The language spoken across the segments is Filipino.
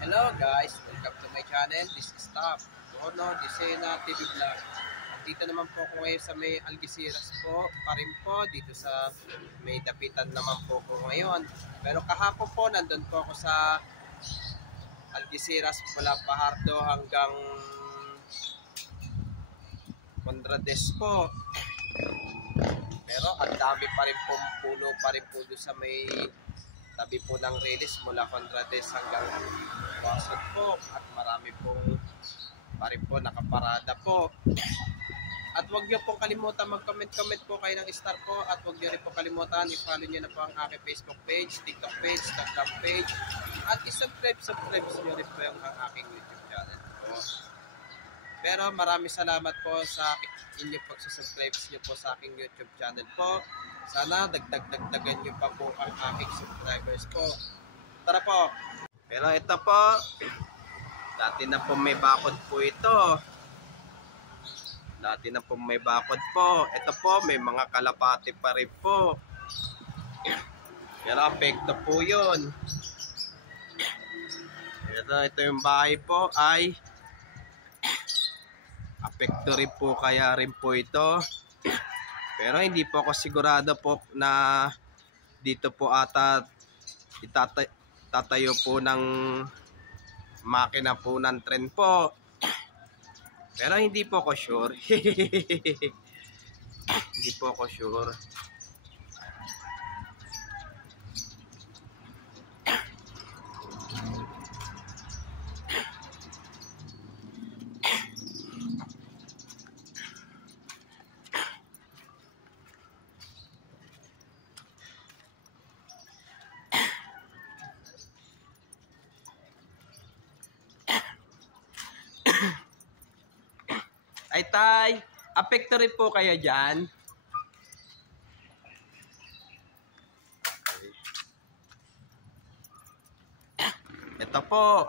Hello guys, welcome to my channel. This is Top Bono Disena TV Vlog. Dito naman po ako ngayon sa may Algeciras po, pa rin po dito sa may dapitan naman po ko ngayon. Pero kahapon po nandun po ako sa Algeciras mula Pajardo hanggang Contrades po. Pero ang dami pa rin po, puno pa rin po doon sa may tabi po ng Release mula Contrades hanggang Pasod po, at marami pong pa rin po nakaparada po. At huwag niyo pong kalimutan mag-comment po kayo ng star po, at huwag niyo rin po kalimutan i-follow niyo na po ang aking Facebook page, TikTok page, Instagram page, at i-subscribe niyo rin po yung aking YouTube channel po. Pero maraming salamat po sa inyo pag-subscribe niyo po sa aking YouTube channel po. Sana dagdagan niyo pa po ang aking subscribers po. Tara po! Pero ito po, dati na po may bakod po ito. Dati na po may bakod po. Ito po, may mga kalapati pa rin po. Pero apekto po yun. Ito yung bahay po ay apekto rin po, kaya rin po ito. Pero hindi po ako sigurado po na dito po ata tatayo po ng makina po ng tren po. Pero hindi po ako sure. Hindi po ako sure. Ay tay, apekto rin po kaya dyan? Ito po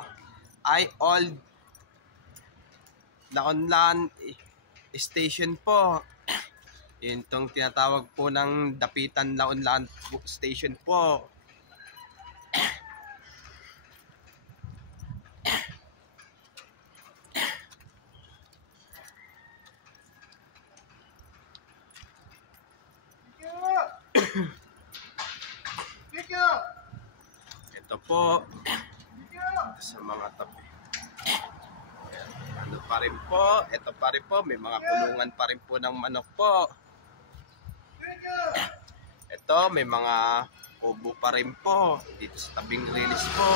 ay old Laonlan Station po. Yun itong tinatawag po ng Dapitan Laonlan Station po. Ito po sa mga tabi. Ano pa rin po, ito pa rin po, may mga kulungan pa rin po ng manok po. Ito, may mga kubo pa rin po dito sa tabing Release po.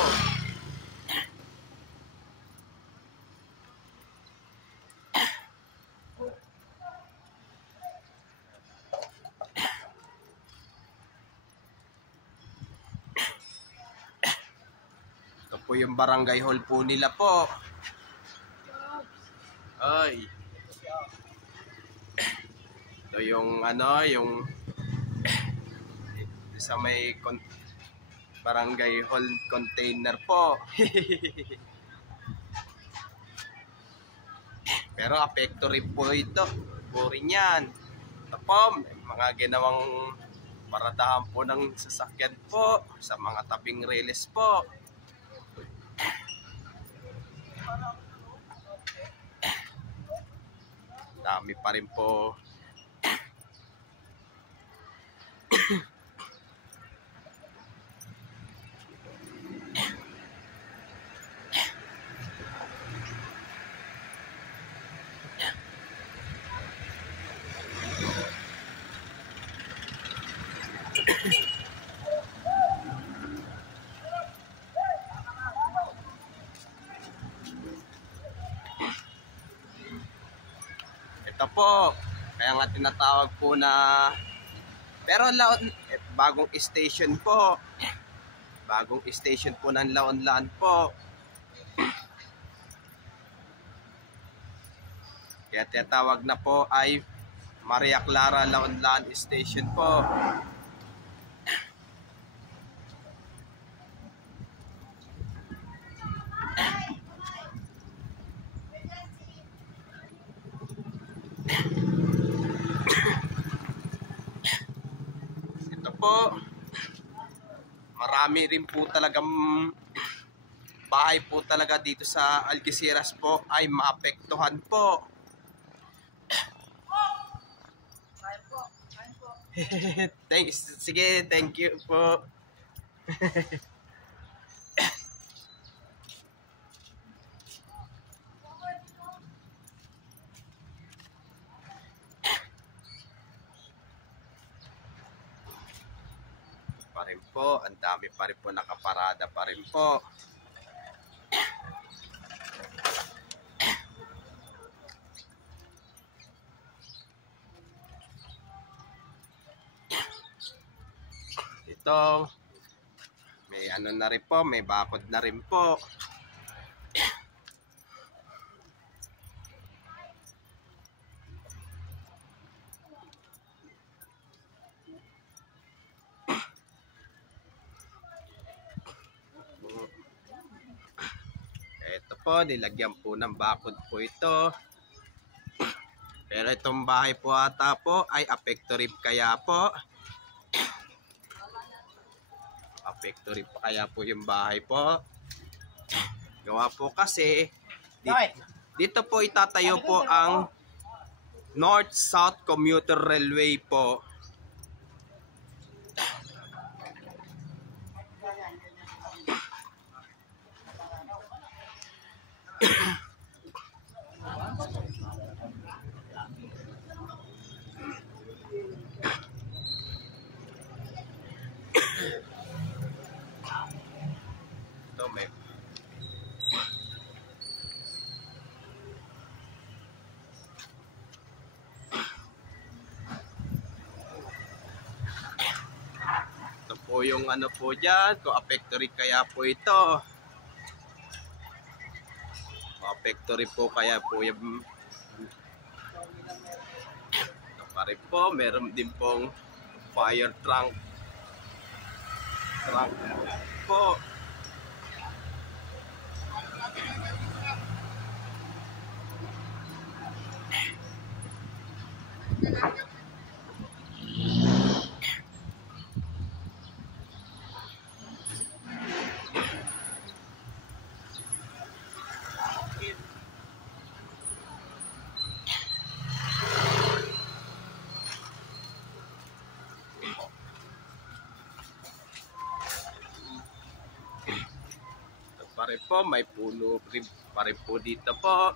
Ito po yung barangay hall po nila po. Ay. Ito yung ano, yung sa may barangay hall container po. Pero apekto rin po ito. Po rin yan. Ito po, may mga ginawang paradahan po ng sasakyan po sa mga tabing Release po. Dami pa rin po. Ito po, kaya nga tinatawag po na, pero bagong station po. Bagong station po ng Laonlan po. Kaya tinatawag na po ay Maria Clara Laonlan Station po. Ito po, marami rin po talagang bahay po talaga dito sa Algeciras po ay maapektuhan po. Thanks. Sige, thank you po. Pa rin po, ang dami pa rin po, nakaparada pa rin po. Ito, may ano na rin po, may bakod na rin po. Ito po, nilagyan po ng bakod po ito. Pero itong bahay po ata po ay apekto rin kaya po. Apekto rin pa kaya po yung bahay po. Gawa po kasi dito po itatayo po ang North-South Commuter Railway po. Ito may po yung ano po dyan, kung apekto rin kaya po ito. Kung apekto rin po kaya po yung ito pa rin po, meron din pong fire trunk po. Pare po, may puno rin pare po dito po.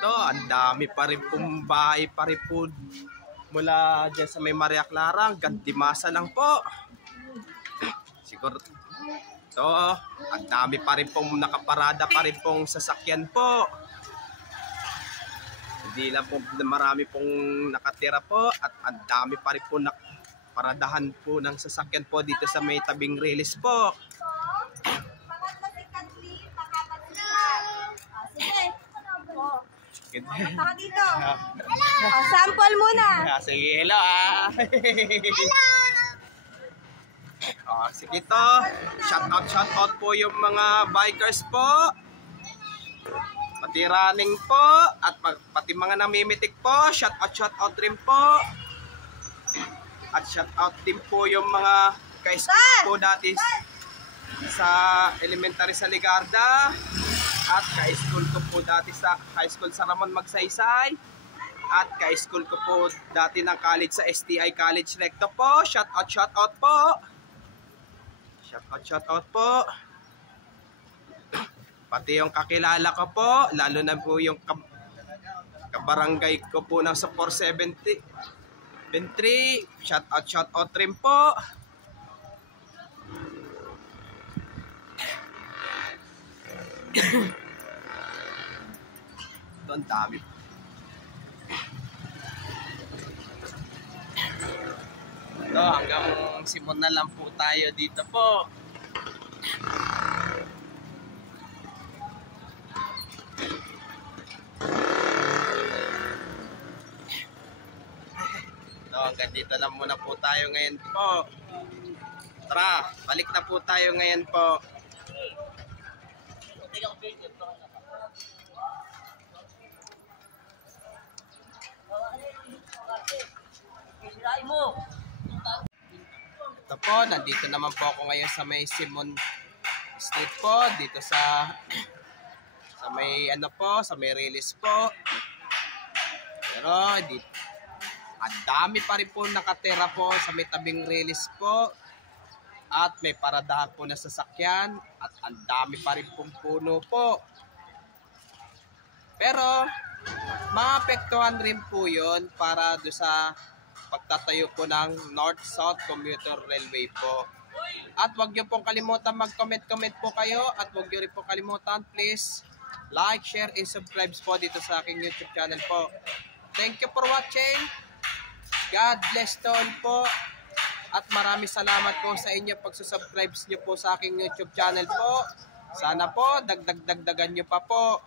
Ito, ang dami pa rin pong bahay pa rin po mula dyan sa may Maria Clara hanggang Dimasa lang po. Siguro ito, ang dami pa rin pong nakaparada pa rin pong sasakyan po. Hindi lang po marami pong nakatira po at ang dami pa rin po paradahan po ng sasakyan po dito sa may tabing release po. Saka dito. Oh, sample muna. Sige, hello Hello. Sige to. Shout out po yung mga bikers po. Pati running po. At pati mga namimitik po. Shout out rin po. At shout out din po yung mga ka-school po dati sa elementary sa Ligarda. At ka-school ko po dati sa high school sa Ramon Magsaysay. At ka-school ko po dati ng college sa STI College Recto po. Shout out po. Shout out po. Pati yung kakilala ko po, lalo na po yung kabarangay ko po ng sa 470 Bentry. Shout out rin po. Ito ang dami. Ito, hanggang simon na lang po tayo dito po. hanggang dito lang muna po tayo ngayon po. Tara, balik na po tayo ngayon po. Ito po, nandito naman po ako ngayon sa may Simon Street po, dito sa may ano po, sa may release po. Pero dito, ang dami pa rin po nakatira po sa may tabing release po. At may paradahan po na sasakyan at ang dami pa rin pong puno po. Pero maapektuhan rin po yun para do sa pagtatayo po ng North-South Commuter Railway po. At huwag niyo pong kalimutan mag-comment po kayo at huwag niyo rin po kalimutan please like, share, and subscribe po dito sa aking YouTube channel po. Thank you for watching. God bless to all po. At maraming salamat po sa inyo pagsusubscribe niyo po sa aking YouTube channel po. Sana po dagdagan niyo pa po.